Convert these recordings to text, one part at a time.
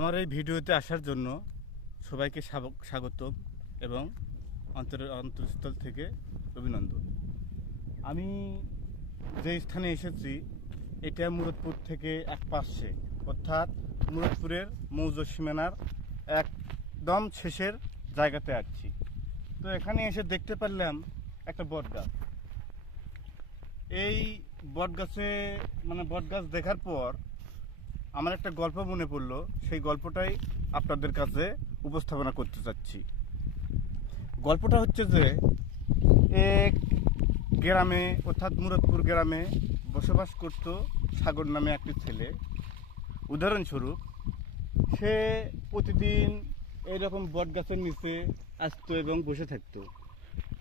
আমার এই ভিডিওতে আসার জন্য সবাইকে স্বাগতম এবং অন্তরস্থল থেকে অভিনন্দন। আমি যে স্থানে এসেছি এটা মুরাদপুর থেকে এক পাশে, অর্থাৎ মুরাদপুরের মৌজ সীমানার একদম শেষের জায়গাতে আছি। তো এখানে এসে দেখতে পারলাম একটা বট গাছ। এই বট গাছ দেখার পর আমার একটা গল্প মনে পড়লো, সেই গল্পটাই আপনাদের কাছে উপস্থাপনা করতে চাচ্ছি। গল্পটা হচ্ছে যে এক গ্রামে, অর্থাৎ মুরাদপুর গ্রামে বসবাস করত সাগর নামে একটি ছেলে। উদাহরণস্বরূপ সে প্রতিদিন এইরকম বট গাছের নিচে আসতো এবং বসে থাকতো।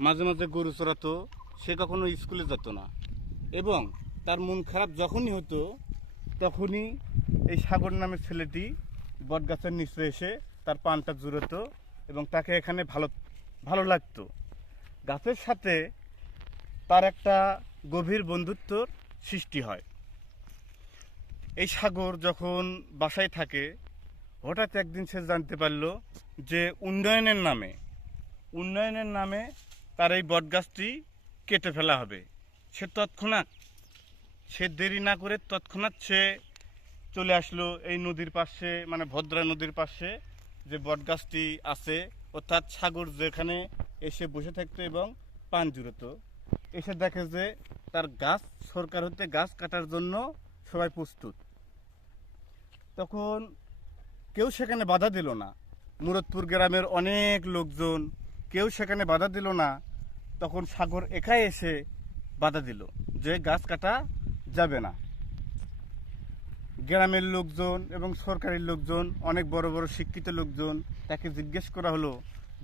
মাঝে মাঝে গরু চড়াতো। সে কখনো স্কুলে যেত না এবং তার মন খারাপ যখনই হতো তখনই এই সাগর নামের ছেলেটি বট গাছের নিচে এসে তার পানটা জুড়োতো এবং তাকে এখানে ভালো লাগতো। গাছের সাথে তার একটা গভীর বন্ধুত্বর সৃষ্টি হয়। এই সাগর যখন বাসায় থাকে, হঠাৎ একদিন সে জানতে পারল যে উন্নয়নের নামে তার এই বটগাছটি কেটে ফেলা হবে। সে দেরি না করে তৎক্ষণাৎ সে চলে আসলো এই নদীর পাশে, মানে ভদ্রা নদীর পাশে যে বটগাছটি আছে, অর্থাৎ সাগর যেখানে এসে বসে থাকতো এবং পান জুড়োতো। এসে দেখে যে তার গাছ সরকার হতে গাছ কাটার জন্য সবাই প্রস্তুত। তখন কেউ সেখানে বাধা দিল না। মুরাদপুর গ্রামের অনেক লোকজন, কেউ সেখানে বাধা দিল না। তখন সাগর একাই এসে বাধা দিল যে গাছ কাটা যাবে না। গ্রামের লোকজন এবং সরকারি লোকজন, অনেক বড় বড় শিক্ষিত লোকজন, তাকে জিজ্ঞেস করা হলো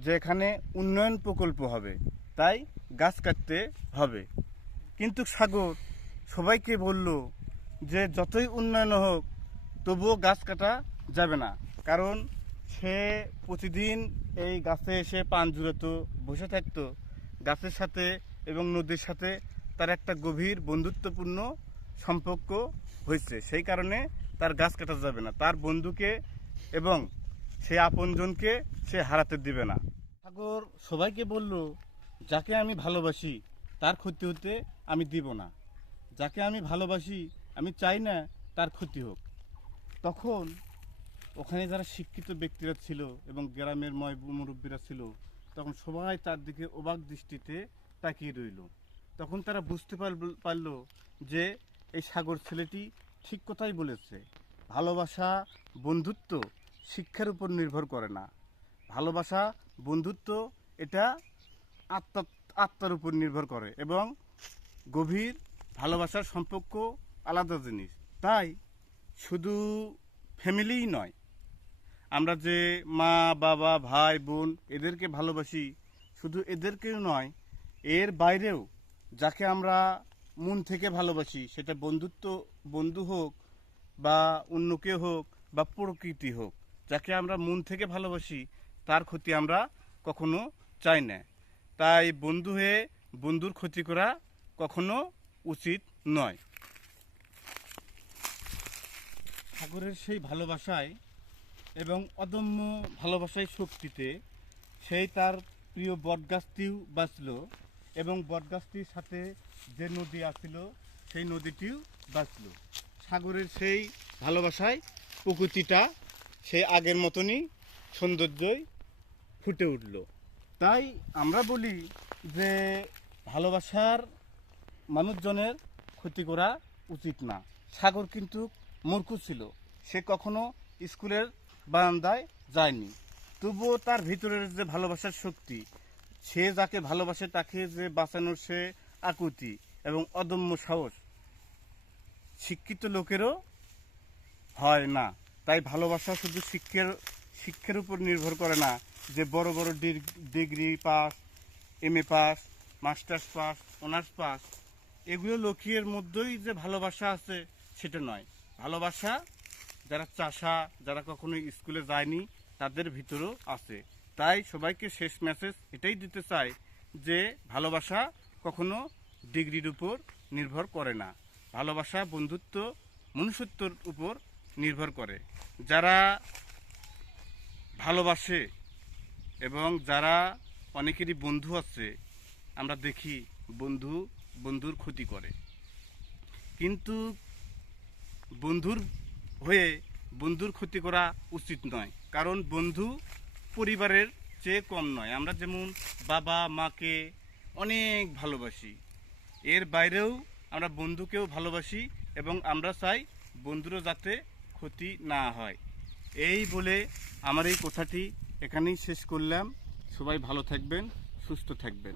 যে এখানে উন্নয়ন প্রকল্প হবে, তাই গাছ কাটতে হবে। কিন্তু সাগর সবাইকে বলল যে যতই উন্নয়ন হোক তবুও গাছ কাটা যাবে না, কারণ সে প্রতিদিন এই গাছে এসে পান জুড়াতো, বসে থাকতো। গাছের সাথে এবং নদীর সাথে তার একটা গভীর বন্ধুত্বপূর্ণ সম্পর্ক হয়েছে, সেই কারণে তার গাছ কাটা যাবে না। তার বন্ধুকে এবং সে আপনজনকে সে হারাতে দিবে না। সাগর সবাইকে বলল, যাকে আমি ভালোবাসি তার ক্ষতি হতে আমি দিব না, যাকে আমি ভালোবাসি আমি চাই না তার ক্ষতি হোক। তখন ওখানে যারা শিক্ষিত ব্যক্তিরা ছিল এবং গ্রামের মুরব্বীরা ছিল, তখন সবাই তার দিকে অবাক দৃষ্টিতে তাকিয়ে রইল। তখন তারা বুঝতে পারল যে এই সাগর ছেলেটি ঠিক কথাই বলেছে। ভালোবাসা, বন্ধুত্ব শিক্ষার উপর নির্ভর করে না। ভালোবাসা, বন্ধুত্ব এটা আত্মার উপর নির্ভর করে এবং গভীর ভালোবাসার সম্পর্ক আলাদা জিনিস। তাই শুধু ফ্যামিলিই নয়, আমরা যে মা বাবা ভাই বোন এদেরকে ভালোবাসি, শুধু এদেরকেও নয়, এর বাইরেও যাকে আমরা মন থেকে ভালোবাসি, সেটা বন্ধু হোক বা অন্য কেউ হোক বা প্রকৃতি হোক, যাকে আমরা মন থেকে ভালোবাসি তার ক্ষতি আমরা কখনো চাই না। তাই বন্ধু হয়ে বন্ধুর ক্ষতি করা কখনো উচিত নয়। সাগরের সেই ভালোবাসায় এবং অদম্য ভালোবাসায় শক্তিতে সেই তার প্রিয় বটগাছটিও বাঁচল এবং বটগাছটির সাথে যে নদী আসছিল সেই নদীটিও বাঁচল। সাগরের সেই ভালোবাসায় প্রকৃতিটা সেই আগের মতনই সৌন্দর্যই ফুটে উঠল। তাই আমরা বলি যে ভালোবাসার মানুষজনের ক্ষতি করা উচিত না। সাগর কিন্তু মূর্খ ছিল, সে কখনো স্কুলের বারান্দায় যায়নি, তবুও তার ভিতরের যে ভালোবাসার শক্তি, সে যাকে ভালোবাসে তাকে যে বাঁচানোর সে আকুতি এবং অদম্য সাহস শিক্ষিত লোকেরও হয় না। তাই ভালোবাসা শুধু শিক্ষার উপর নির্ভর করে না, যে বড় বড় degree pass, MA pass, masters pass, honours pass, এগুলো লোকের মধ্যেই যে ভালোবাসা আছে সেটা নয়। ভালোবাসা যারা চাষা, যারা কখনো স্কুলে যায়নি, তাদের ভিতরেও আছে। তাই সবাইকে শেষ মেসেজ এটাই দিতে চাই যে ভালোবাসা কখনো ডিগ্রির উপর নির্ভর করে না। ভালোবাসা, বন্ধুত্ব, মনুষ্যত্বর উপর নির্ভর করে। যারা ভালোবাসে এবং যারা অনেকেরই বন্ধু আছে, আমরা দেখি বন্ধুর ক্ষতি করে, কিন্তু বন্ধুর হয়ে বন্ধুর ক্ষতি করা উচিত নয়, কারণ বন্ধু পরিবারের চেয়ে কম নয়। আমরা যেমন বাবা মাকে অনেক ভালোবাসি, এর বাইরেও আমরা বন্ধুকেও ভালোবাসি এবং আমরা চাই বন্ধুরও যাতে ক্ষতি না হয়। এই বলে আমার এই কথাটি এখানেই শেষ করলাম। সবাই ভালো থাকবেন, সুস্থ থাকবেন।